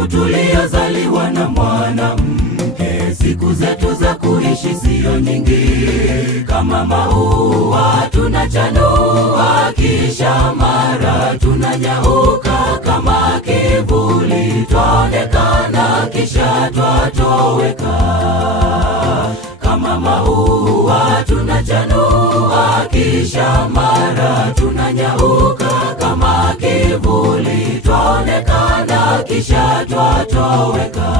Wanadamu tuliozaliwa na mwanamke, siku zetu za kuishi siyo nyingi. Kama maua tunachanua, kisha mara tunanyauka. Kama kivuli twaonekana, kisha twatoweka. Kama maua tunachanua, kisha mara tunanyauka. Kama kivuli twaonekana, kisha twatoweka.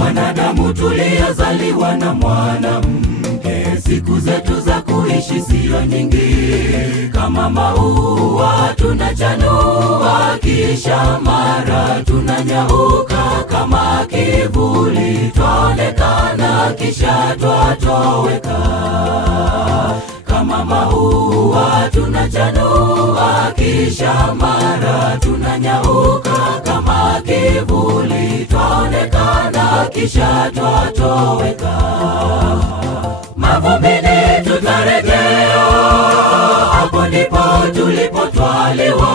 Wanadamu tuliozaliwa na mwanamke, siku zetu za kuishi siyo nyingi. Kama maua tunachanua, kisha mara tunanyauka. Kama kivuli twaonekana, kisha twatoweka. Kama maua tunachanua, kisha mara tunanyauka. Kama kivuli twaonekana, kisha twatoweka. Mavumbini tutarejea, hapo ndipo tulipotwaliwa.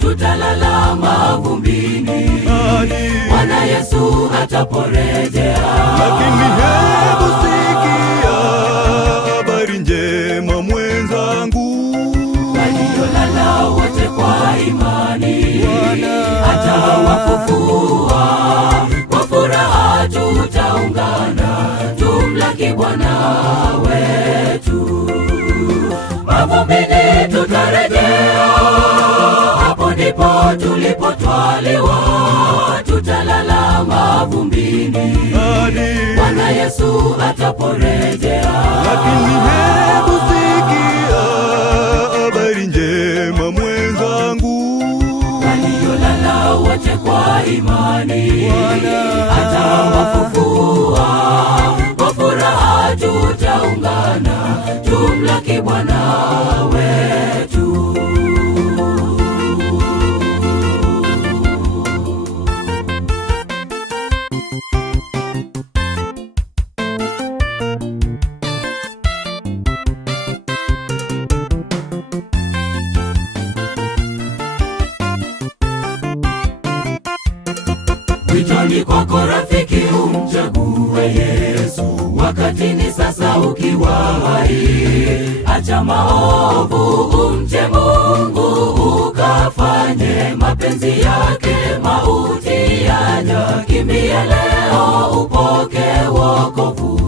Tutalala mavumbini Bwana Yesu ataporejea. Lakini hebu sikia habari njema mwenzangu, waliolala wote kwa imani atawafufua. Kwa furaha tutaungana, tumlaki Bwana wetu. Mavumbini tutarejea, hapo ndipo tulipotwaliwa. Tutalala mavumbini Bwana Yesu ataporejea. lakini hebu sikia habari njema mwenzangu, waliolala wote kwa imani atawafufua. Kwa furaha tutaungana, tumlaki Bwana wetu. Witoni kwako rafiki, umchague Yesu. Wakati ni sasa ukiwa hai. Acha maovu, umche Mungu, ukafanye mapenzi yake. Mauti yaja, kimbia leo upoke wokovu.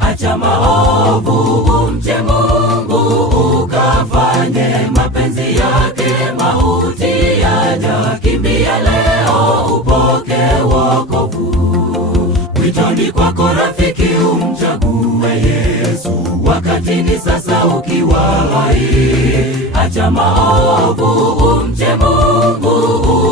Acha maovu, umche Mungu, ukafanye mapenzi yake. Mauti yaja, kimbia leo upoke wokovu. Witoni kwako rafiki, umchague Yesu. Wakati ni sasa ukiwa hai. Acha maovu, umche Mungu,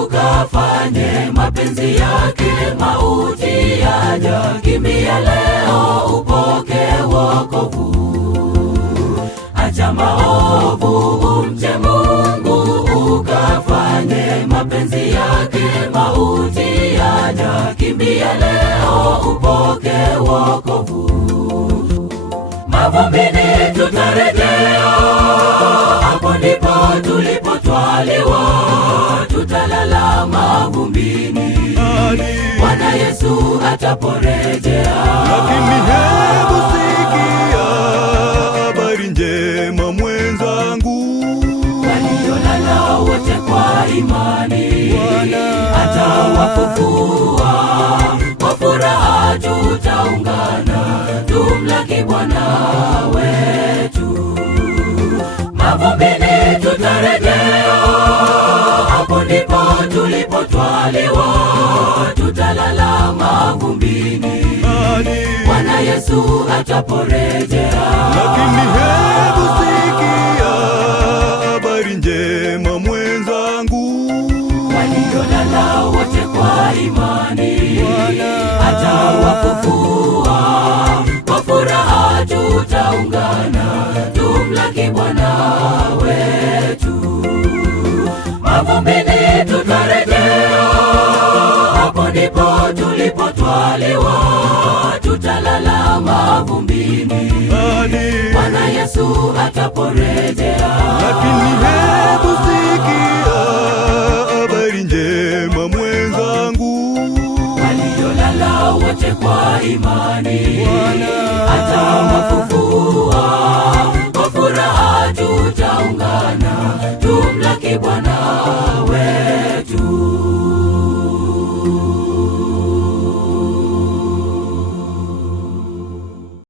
ukafanye mapenzi yake. Mauti yaja, kimbia leo upoke wokovu. Acha maovu, umche Mungu, ukafanye mapenzi yake. Mauti yaja, kimbia leo upoke wokovu. Mavumbini tutarejea, hapo ndipo tulipotwaliwa. Tutalala mavumbini Bwana Yesu ataporejea. lakini hebu sikia habari njema mwenzangu, waliolala wote kwa imani atawafufua. Kwa furaha tutaungana, tumlaki Bwana wetu. Mavumbini tutarejea, hapo ndipo tulipotwaliwa. Tutalala mavumbini Bwana Yesu ataporejea. lakini hebu sikia habari njema mwenzangu, waliolala wote kwa imani atawafufua. Kwa furaha tutaungana, tumlaki Bwana wetu. Mavumbini tutarejea, hapo ndipo tulipotwaliwa. Tutalala mavumbini Bwana Yesu ataporejea. lakini hebu sikia habari njema mwenzangu, imani.